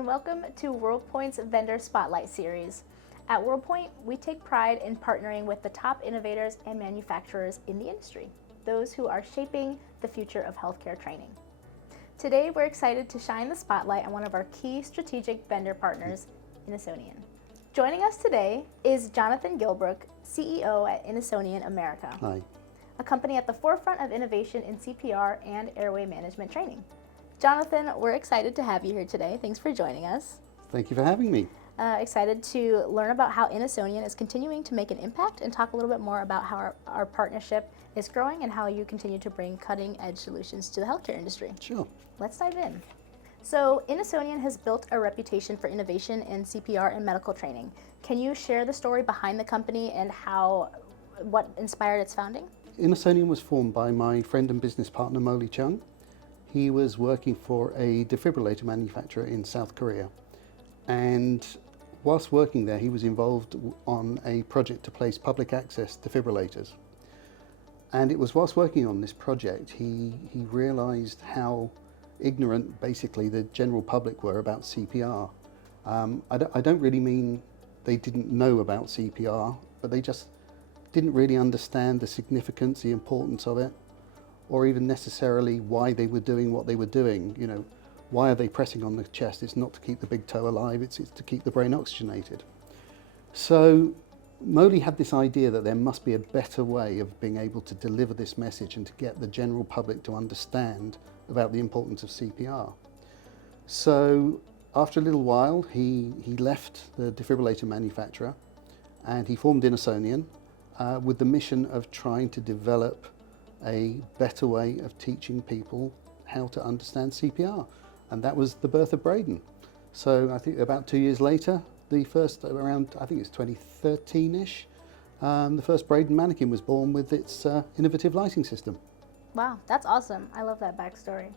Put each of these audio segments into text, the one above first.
and welcome to WorldPoint's Vendor Spotlight Series. At WorldPoint, we take pride in partnering with the top innovators and manufacturers in the industry, those who are shaping the future of healthcare training. Today, we're excited to shine the spotlight on one of our key strategic vendor partners, Innosonian. Joining us today is Jonathan Gilbrook, CEO at Innosonian America. Hi. A company at the forefront of innovation in CPR and airway management training. Jonathan, we're excited to have you here today. Thanks for joining us. Thank you for having me. Excited to learn about how Innosonian is continuing to make an impact and talk a little bit more about how our partnership is growing and how you continue to bring cutting-edge solutions to the healthcare industry. Sure. Let's dive in. So Innosonian has built a reputation for innovation in CPR and medical training. Can you share the story behind the company and what inspired its founding? Innosonian was formed by my friend and business partner, Molly Chung. He was working for a defibrillator manufacturer in South Korea. And whilst working there, he was involved on a project to place public access defibrillators. And it was whilst working on this project, he realized how ignorant basically the general public were about CPR. I don't really mean they didn't know about CPR, but they just didn't really understand the significance, the importance of it, or even necessarily why they were doing what they were doing. You know, why are they pressing on the chest? It's not to keep the big toe alive, it's to keep the brain oxygenated. So Molly had this idea that there must be a better way of being able to deliver this message and to get the general public to understand about the importance of CPR. So after a little while, he left the defibrillator manufacturer and he formed Innosonian with the mission of trying to develop a better way of teaching people how to understand CPR. And that was the birth of Brayden. So I think about 2 years later, the first around, I think it's 2013-ish, the first Brayden Manikin was born with its innovative lighting system. Wow, that's awesome. I love that backstory.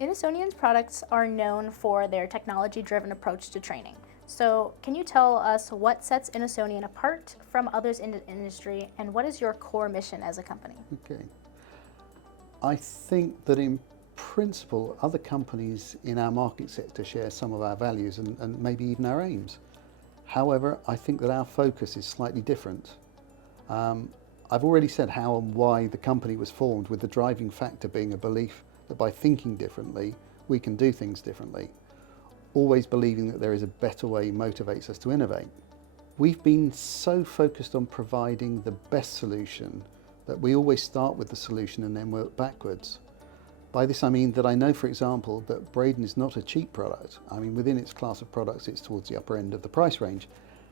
Innosonian's products are known for their technology-driven approach to training. So can you tell us what sets Innosonian apart from others in the industry, and what is your core mission as a company? Okay. I think that in principle, other companies in our market sector share some of our values and maybe even our aims. However, I think that our focus is slightly different. I've already said how and why the company was formed, with the driving factor being a belief that by thinking differently, we can do things differently. Always believing that there is a better way motivates us to innovate. We've been so focused on providing the best solution that we always start with the solution and then work backwards. By this I mean that I know, for example, that Brayden is not a cheap product. I mean, within its class of products, it's towards the upper end of the price range.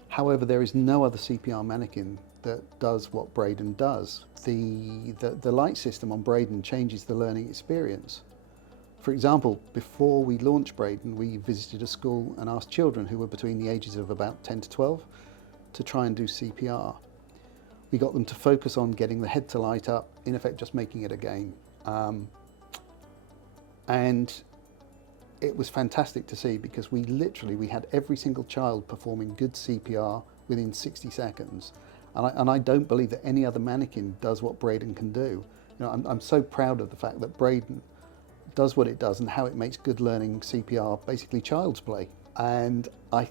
However, there is no other CPR manikin that does what Brayden does. The light system on Brayden changes the learning experience. For example, before we launched Brayden, we visited a school and asked children who were between the ages of about 10 to 12 to try and do CPR. We got them to focus on getting the head to light up, in effect just making it a game. And it was fantastic to see, because we had every single child performing good CPR within 60 seconds. And I don't believe that any other manikin does what Brayden can do. You know, I'm so proud of the fact that Brayden does what it does and how it makes good learning CPR basically child's play. And I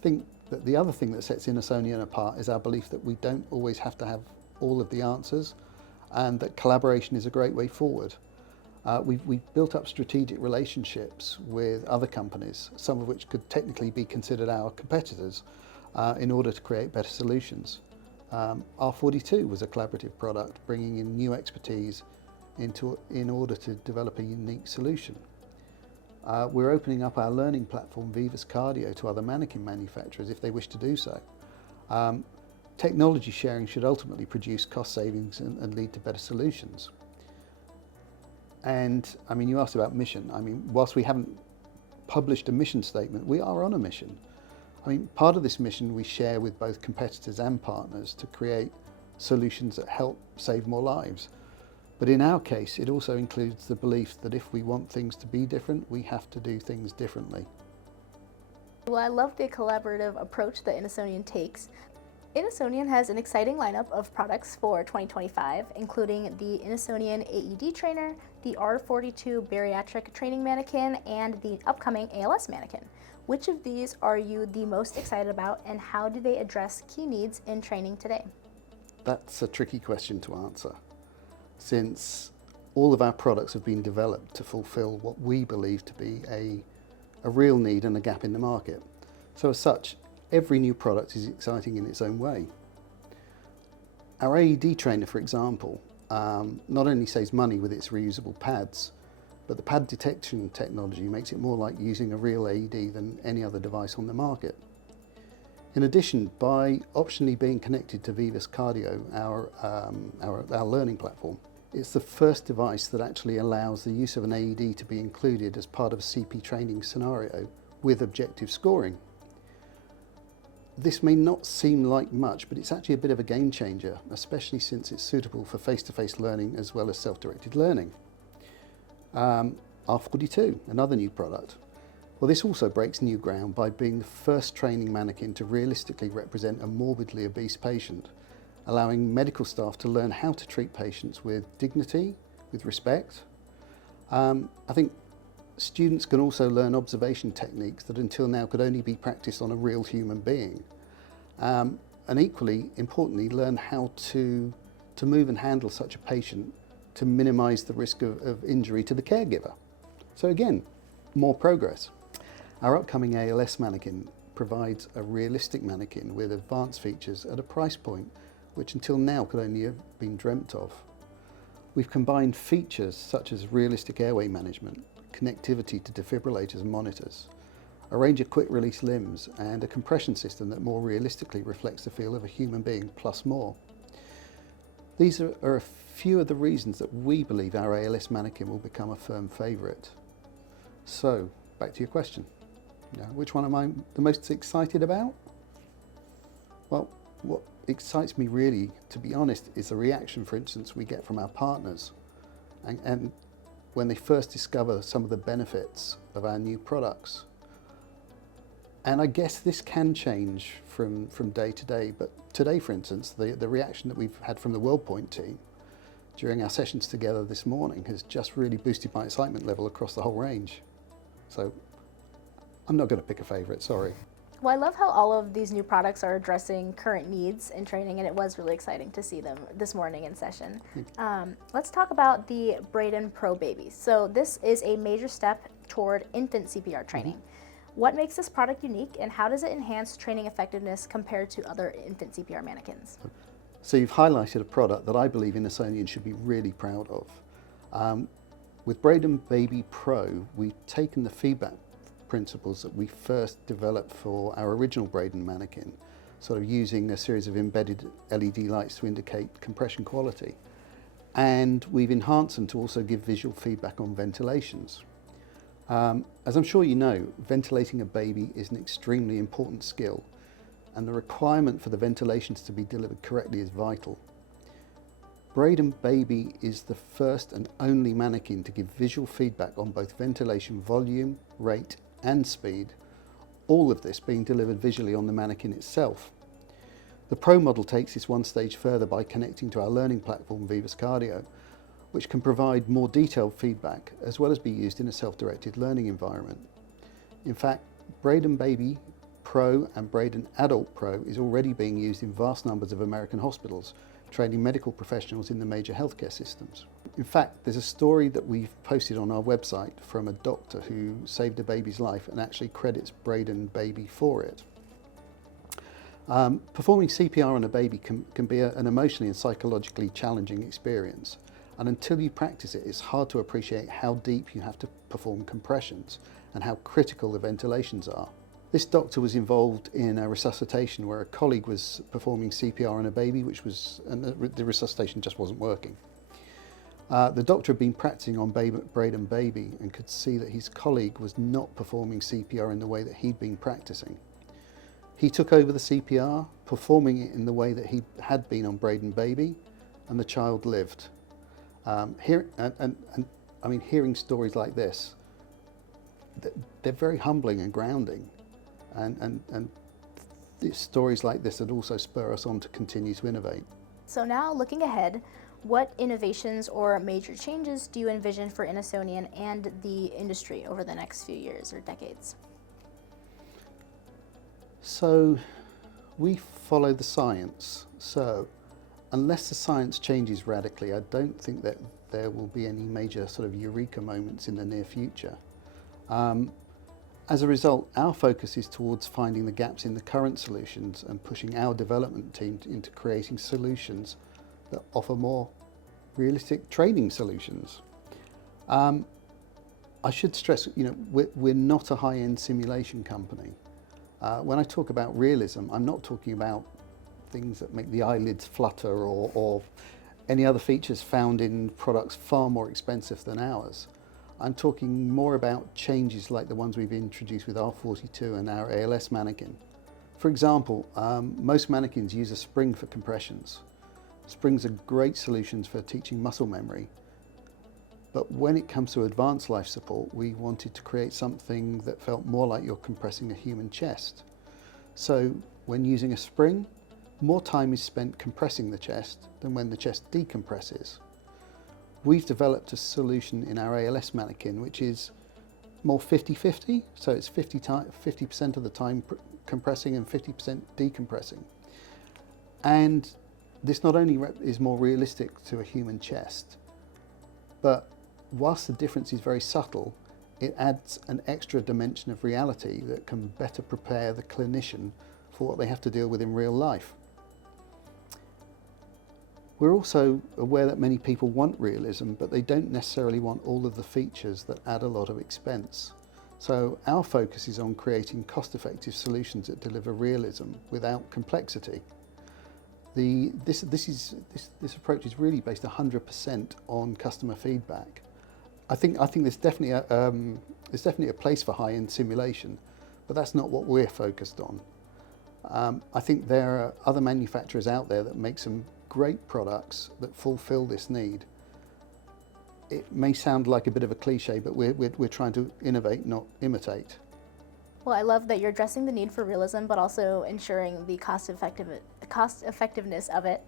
think that the other thing that sets Innosonian apart is our belief that we don't always have to have all of the answers, and that collaboration is a great way forward. We've built up strategic relationships with other companies, some of which could technically be considered our competitors, in order to create better solutions. R42 was a collaborative product, bringing in new expertise in order to develop a unique solution. We're opening up our learning platform, Vivus Cardio, to other manikin manufacturers if they wish to do so. Technology sharing should ultimately produce cost savings and lead to better solutions. And I mean, you asked about mission. I mean, whilst we haven't published a mission statement, we are on a mission. I mean, part of this mission we share with both competitors and partners to create solutions that help save more lives. But in our case, it also includes the belief that if we want things to be different, we have to do things differently. Well, I love the collaborative approach that Innosonian takes. Innosonian has an exciting lineup of products for 2025, including the Innosonian AED trainer, the R42 Bariatric Training Manikin, and the upcoming ALS Manikin. Which of these are you the most excited about, and how do they address key needs in training today? That's a tricky question to answer, since all of our products have been developed to fulfill what we believe to be a real need and a gap in the market. So as such, every new product is exciting in its own way. Our AED trainer, for example, not only saves money with its reusable pads, but the pad detection technology makes it more like using a real AED than any other device on the market. In addition, by optionally being connected to Vivus Cardio, our learning platform, it's the first device that actually allows the use of an AED to be included as part of a CP training scenario with objective scoring. This may not seem like much, but it's actually a bit of a game changer, especially since it's suitable for face-to-face learning as well as self-directed learning. R42, another new product. Well, this also breaks new ground by being the first training mannequin to realistically represent a morbidly obese patient, allowing medical staff to learn how to treat patients with dignity, with respect. I think students can also learn observation techniques that until now could only be practiced on a real human being. And equally importantly, learn how to move and handle such a patient to minimise the risk of injury to the caregiver. So again, more progress. Our upcoming ALS Manikin provides a realistic mannequin with advanced features at a price point which until now could only have been dreamt of. We've combined features such as realistic airway management, connectivity to defibrillators and monitors, a range of quick-release limbs, and a compression system that more realistically reflects the feel of a human being, plus more. These are a few of the reasons that we believe our ALS Manikin will become a firm favourite. So, back to your question. Now, which one am I the most excited about? Well, what excites me really, to be honest, is the reaction, for instance, we get from our partners. And when they first discover some of the benefits of our new products. And I guess this can change from day to day, but today, for instance, the reaction that we've had from the WorldPoint team during our sessions together this morning has just really boosted my excitement level across the whole range. So I'm not going to pick a favourite, sorry. Well, I love how all of these new products are addressing current needs in training, and it was really exciting to see them this morning in session. Let's talk about the Brayden Pro Baby. So this is a major step toward infant CPR training. What makes this product unique, and how does it enhance training effectiveness compared to other infant CPR mannequins? So you've highlighted a product that I believe Innosonian should be really proud of. With Brayden Baby Pro, we've taken the feedback principles that we first developed for our original Brayden Manikin, sort of using a series of embedded LED lights to indicate compression quality. And we've enhanced them to also give visual feedback on ventilations. As I'm sure you know, ventilating a baby is an extremely important skill, and the requirement for the ventilations to be delivered correctly is vital. Brayden Baby is the first and only mannequin to give visual feedback on both ventilation volume, rate, and speed, all of this being delivered visually on the mannequin itself. The Pro model takes this one stage further by connecting to our learning platform Vivus Cardio, which can provide more detailed feedback as well as be used in a self-directed learning environment. In fact, Brayden Baby Pro and Brayden Adult Pro is already being used in vast numbers of American hospitals, training medical professionals in the major healthcare systems. In fact, there's a story that we've posted on our website from a doctor who saved a baby's life and actually credits Brayden Baby for it. Performing CPR on a baby can be an emotionally and psychologically challenging experience. And until you practice it, it's hard to appreciate how deep you have to perform compressions and how critical the ventilations are. This doctor was involved in a resuscitation where a colleague was performing CPR on a baby, and the resuscitation just wasn't working. The doctor had been practicing on Brayden Baby and could see that his colleague was not performing CPR in the way that he'd been practicing. He took over the CPR, performing it in the way that he had been on Brayden Baby, and the child lived. Hearing stories like this, they're very humbling and grounding. And it's stories like this that also spur us on to continue to innovate. So now, looking ahead, what innovations or major changes do you envision for Innosonian and the industry over the next few years or decades? So we follow the science. So unless the science changes radically, I don't think that there will be any major sort of eureka moments in the near future. As a result, our focus is towards finding the gaps in the current solutions and pushing our development team into creating solutions that offer more realistic training solutions. I should stress, we're not a high-end simulation company. When I talk about realism, I'm not talking about things that make the eyelids flutter or any other features found in products far more expensive than ours. I'm talking more about changes like the ones we've introduced with R42 and our ALS Manikin. For example, most manikins use a spring for compressions. Springs are great solutions for teaching muscle memory. But when it comes to advanced life support, we wanted to create something that felt more like you're compressing a human chest. So when using a spring, more time is spent compressing the chest than when the chest decompresses. We've developed a solution in our ALS Manikin which is more 50-50, so it's 50% of the time compressing and 50% decompressing. And this not only is more realistic to a human chest, but whilst the difference is very subtle, it adds an extra dimension of reality that can better prepare the clinician for what they have to deal with in real life. We're also aware that many people want realism, but they don't necessarily want all of the features that add a lot of expense. So our focus is on creating cost-effective solutions that deliver realism without complexity. This approach is really based 100% on customer feedback. I think there's definitely a place for high-end simulation, but that's not what we're focused on. I think there are other manufacturers out there that make some great products that fulfill this need. It may sound like a bit of a cliche, but we're trying to innovate, not imitate. Well, I love that you're addressing the need for realism, but also ensuring the cost effectiveness of it.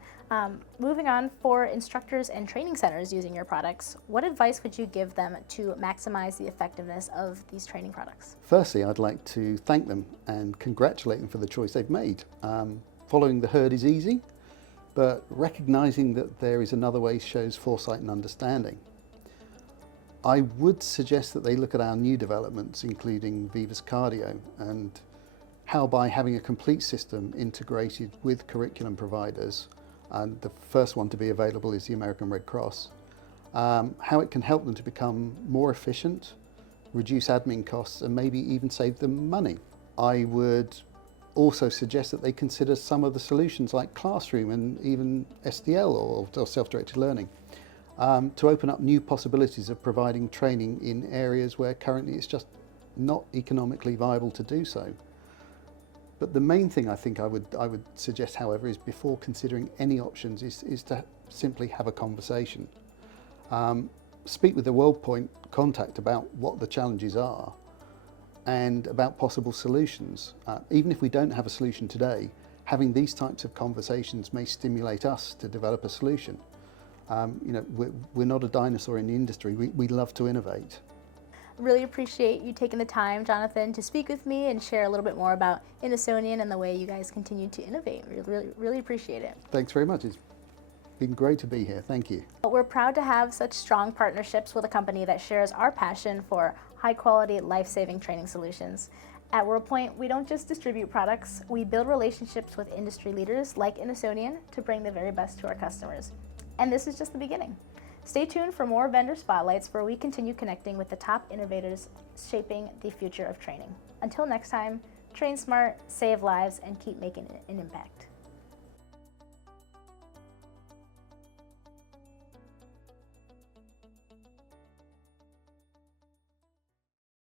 Moving on, for instructors and training centers using your products, what advice would you give them to maximize the effectiveness of these training products? Firstly, I'd like to thank them and congratulate them for the choice they've made. Following the herd is easy, but recognizing that there is another way shows foresight and understanding. I would suggest that they look at our new developments, including Vivus Cardio, and how by having a complete system integrated with curriculum providers, and the first one to be available is the American Red Cross, how it can help them to become more efficient, reduce admin costs, and maybe even save them money. I would also suggest that they consider some of the solutions like Classroom and even SDL or self-directed learning to open up new possibilities of providing training in areas where currently it's just not economically viable to do so. But the main thing I think I would suggest, however, is before considering any options is to simply have a conversation. Speak with the WorldPoint contact about what the challenges are and about possible solutions. Even if we don't have a solution today, having these types of conversations may stimulate us to develop a solution. We're not a dinosaur in the industry. We love to innovate. Really appreciate you taking the time, Jonathan, to speak with me and share a little bit more about Innosonian and the way you guys continue to innovate. Really appreciate it. Thanks very much. It's been great to be here. Thank you. We're proud to have such strong partnerships with a company that shares our passion for high-quality, life-saving training solutions. At WorldPoint, we don't just distribute products, we build relationships with industry leaders like Innosonian to bring the very best to our customers. And this is just the beginning. Stay tuned for more vendor spotlights where we continue connecting with the top innovators shaping the future of training. Until next time, train smart, save lives, and keep making an impact.